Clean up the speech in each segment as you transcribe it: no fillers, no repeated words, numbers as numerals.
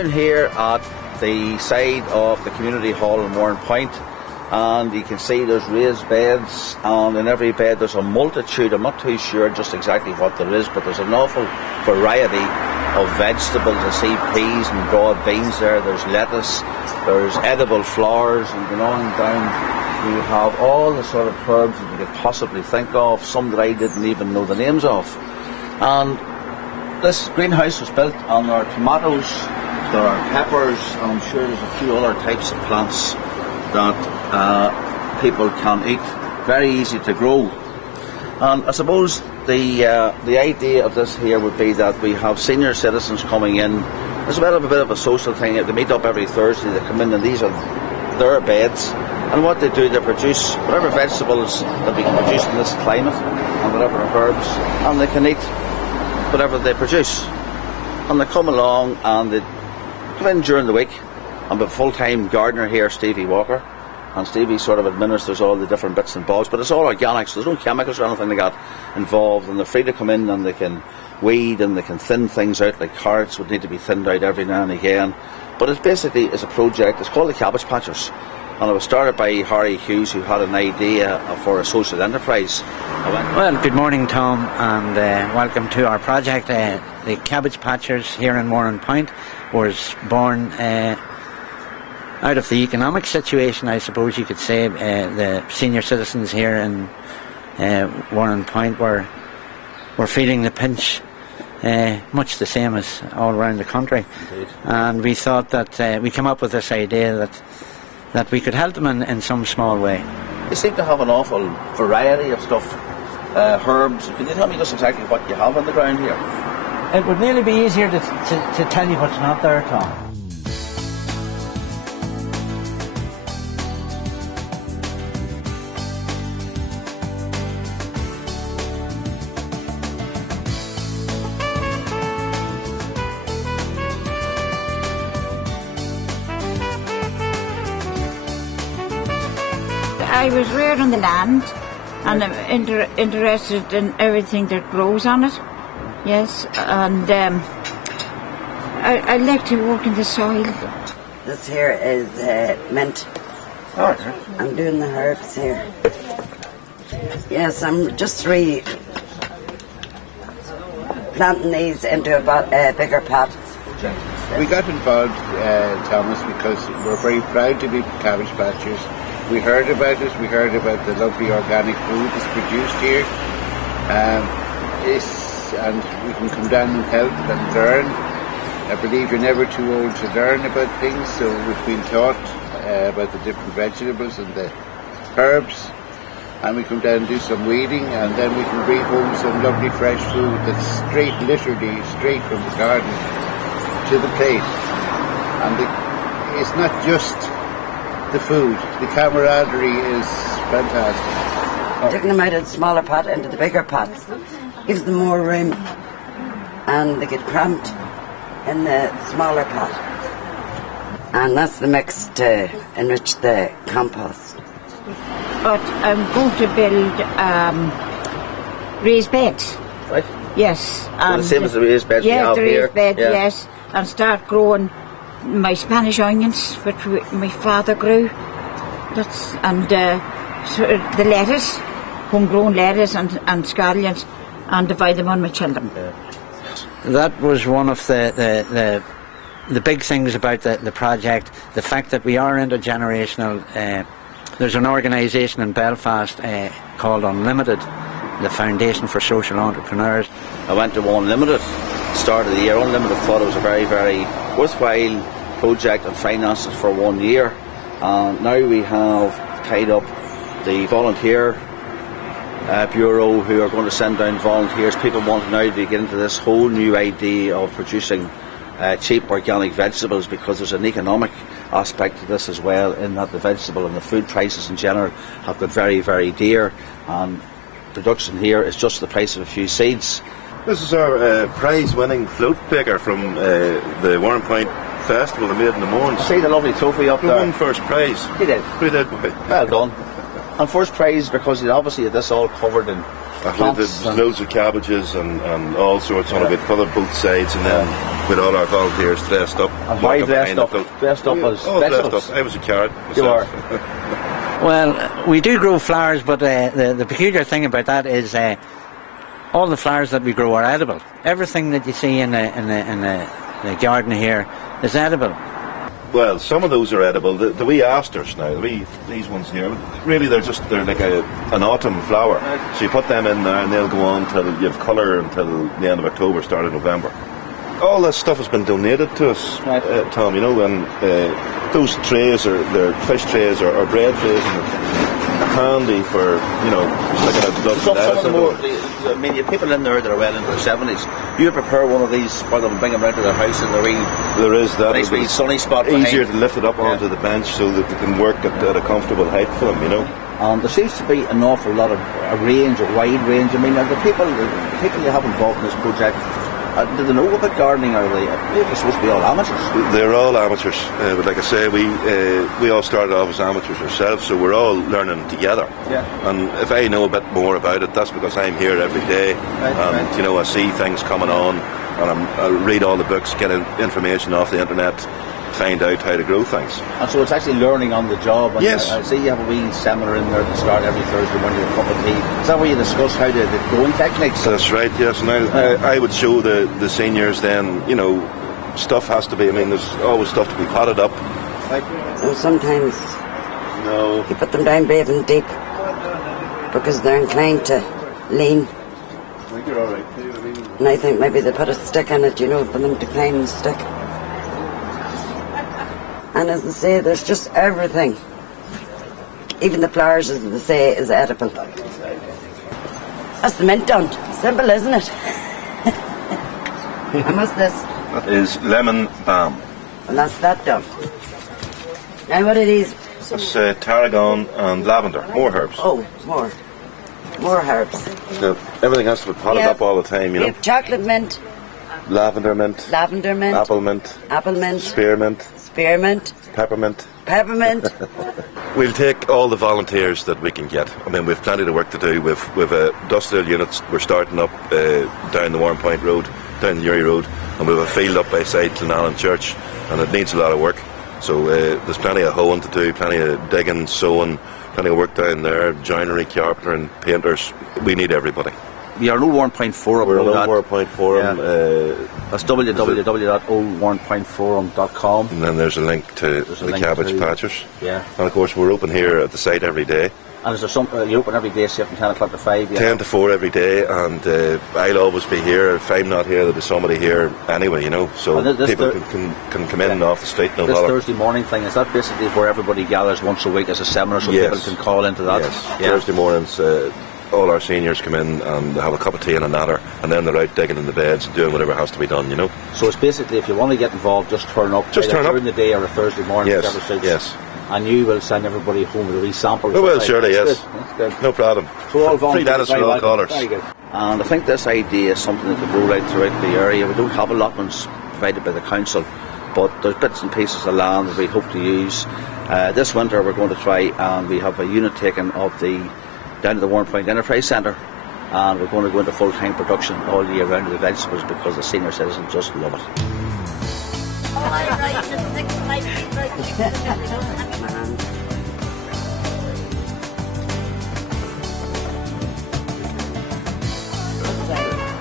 down here at the side of the community hall in Warrenpoint, and you can see there's raised beds, and in every bed there's a multitude. I'm not too sure just exactly what there is, but there's an awful variety of vegetables. I see peas and broad beans there, there's lettuce, there's edible flowers, and going on down you have all the sort of herbs that you could possibly think of, some that I didn't even know the names of. And this greenhouse was built on there are tomatoes, there are peppers, and I'm sure there's a few other types of plants that people can eat. Very easy to grow. And I suppose the idea of this here would be that we have senior citizens coming in. It's a bit of a social thing. They meet up every Thursday, they come in, and these are their beds. And what they do, they produce whatever vegetables that we can produce in this climate, and whatever herbs, and they can eat whatever they produce. And they come along and they come in during the week. I'm a full-time gardener here, Stevie Walker, and Stevie sort of administers all the different bits and bobs, but it's all organic, so there's no chemicals or anything like that involved, and they're free to come in and they can weed and they can thin things out, like carrots would need to be thinned out every now and again. But it basically is a project. It's called the Cabbage Patchers, and it was started by Harry Hughes, who had an idea for a social enterprise. Well, good morning, Tom, and welcome to our project. The Cabbage Patchers here in Warrenpoint was born out of the economic situation, I suppose you could say. The senior citizens here in Warrenpoint were feeling the pinch, much the same as all around the country. Indeed. And we thought that we came up with this idea that we could help them in some small way. You seem to have an awful variety of stuff, herbs. Can you tell me just exactly what you have on the ground here? It would nearly be easier to tell you what's not there, Tom. I was reared on the land, and I'm interested in everything that grows on it. Yes, and I like to work in the soil. This here is mint. Oh, I'm doing the herbs here. Yes, I'm just planting these into a bigger pot. We got involved, Thomas, because we're very proud to be Cabbage Patchers. We heard about it, we heard about the lovely organic food that's produced here. And we can come down and help and learn. I believe you're never too old to learn about things, so we've been taught about the different vegetables and the herbs, and we come down and do some weeding, and then we can bring home some lovely fresh food that's literally straight from the garden to the plate. And it's not just the food, the camaraderie is fantastic. Taking them out of the smaller pot into the bigger pots gives them more room, and they get cramped in the smaller pot. And that's the mix to enrich the compost. But I'm going to build raised beds. Right. Yes. So the same as the raised beds we have here? Yeah, the raised bed, yes. And start growing my Spanish onions, which my father grew. And so the lettuce, homegrown lettuce and scallions, and divide them on my children. Yeah. That was one of the big things about the project, the fact that we are intergenerational. There's an organisation in Belfast called Unlimited, the Foundation for Social Entrepreneurs. I went to Unlimited, start of the year. Unlimited thought it was a very, very worthwhile project and financed it for 1 year. And now we have tied up the volunteer bureau, who are going to send down volunteers. People want now to get into this whole new idea of producing cheap organic vegetables, because there's an economic aspect to this as well, in that the vegetable and the food prices in general have got very, very dear, and production here is just the price of a few seeds. This is our prize-winning float picker from the Warrenpoint Festival they made in the morning. See the lovely trophy up there? We won first prize. He did? We did. Well done. And first prize because you obviously had this all covered in plants. There's loads of cabbages and all sorts on it, covered both sides, and then with all our volunteers dressed up. And why dressed up? Dressed up as dressed up. I was a carrot myself. You are. Well, we do grow flowers, but the peculiar thing about that is all the flowers that we grow are edible. Everything that you see in the garden here is edible. Well, some of those are edible. The wee asters now, these ones here, really they're like an autumn flower. So you put them in there and they'll go on till you have colour until the end of October, start of November. All this stuff has been donated to us, Tom, you know, and those trays they're fish trays or bread trays, and they're handy for, you know, sticking a blood. Some of the more, I mean, you have people in there that are well into their 70s. You prepare one of these for them and bring them round to their house in there is that. Nice wee sunny spot easier behind. to lift it up onto the bench so that they can work at a comfortable height for them, you know. And there seems to be an awful lot of a wide range. I mean, the people you have involved in this project, do they know about gardening, or are they supposed to be all amateurs? They're all amateurs, but like I say, we all started off as amateurs ourselves, so we're all learning together. Yeah. And if I know a bit more about it, that's because I'm here every day, and you know, I see things coming on, and I read all the books, get information off the internet, find out how to grow things. And so it's actually learning on the job. And yes. I see you have a wee seminar in there to start every Thursday morning with a cup of tea. Is that where you discuss how the growing techniques? That's right, yes. And I would show the seniors then, you know, stuff has to be, I mean, there's always stuff to be potted up. So sometimes you put them down brave and deep because they're inclined to lean. I think you're all right. And I think maybe they put a stick in it, you know, for them to climb and stick. And as they say, there's just everything. Even the flowers, as they say, is edible. That's the mint done. Simple, isn't it? And what's this? That is lemon balm. And that's that done. Now what are these? That's tarragon and lavender. More herbs. Oh, more. More herbs. So everything has to be potted up all the time, you know. We have chocolate mint. Lavender mint. Lavender mint. Apple mint. Apple mint. Spearmint. Spearmint. Peppermint. Peppermint. We'll take all the volunteers that we can get. I mean, we've plenty of work to do. We've dust-hill units. We're starting up down the Warrenpoint Road, down the Uri Road, and we have a field up beside Glenallen Church, and it needs a lot of work. So there's plenty of hoeing to do, plenty of digging, sowing, plenty of work down there, joinery, carpentering, painters. We need everybody. We are no Warrenpoint Forum. We're no Warrenpoint Forum. Yeah. That's www.oldwarrenpointforum.com. And then there's a link to the Cabbage Patchers. Yeah. And of course we're open here at the site every day. And is there some, you open every day, say from 10 o'clock to 5? Yeah. 10 to 4 every day, and I'll always be here. If I'm not here, there'll be somebody here anyway, you know. So people can come in and off the street, no bother. This Thursday morning thing, is that basically where everybody gathers once a week as a seminar, so people can call into that? Yes. Thursday mornings, all our seniors come in and they have a cup of tea and a natter, and then they're out digging in the beds and doing whatever has to be done, you know. So it's basically, if you want to get involved, just turn up. Just turn up. During the day or a Thursday morning, whatever suits. Yes. And you will send everybody home with a wee sample. Oh, well, surely, yes. That's good. No problem. So all free lettuce for all callers. Very good. And I think this idea is something that could roll out throughout the area. We don't have allotments provided by the council, but there's bits and pieces of land that we hope to use. This winter we're going to try, and we have a unit taken of down to the Warrenpoint Enterprise Centre, and we're going to go into full-time production all year round of the vegetables because the senior citizens just love it.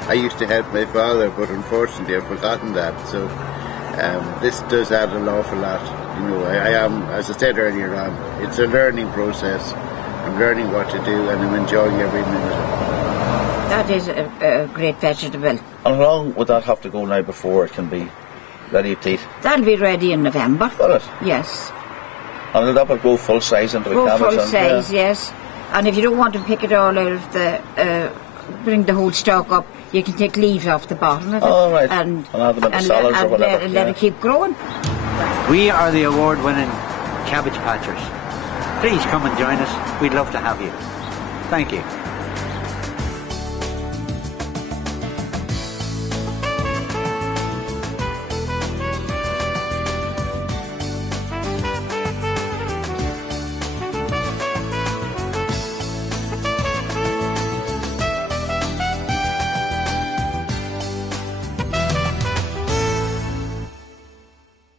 I used to help my father, but unfortunately I've forgotten that. So this does add an awful lot. You know, I am, as I said earlier on, it's a learning process. I'm learning what to do, and I'm enjoying every minute. That is a great vegetable. And how long would that have to go now before it can be ready to eat? That'll be ready in November. Will it? Yes. And that would go full size into the cabbage? Go full size, yes. And if you don't want to pick it all out of the, bring the whole stalk up, you can take leaves off the bottom of it. Oh, right. And add them into salads or whatever. Let it keep growing. We are the award-winning Cabbage Patchers. Please come and join us. We'd love to have you. Thank you.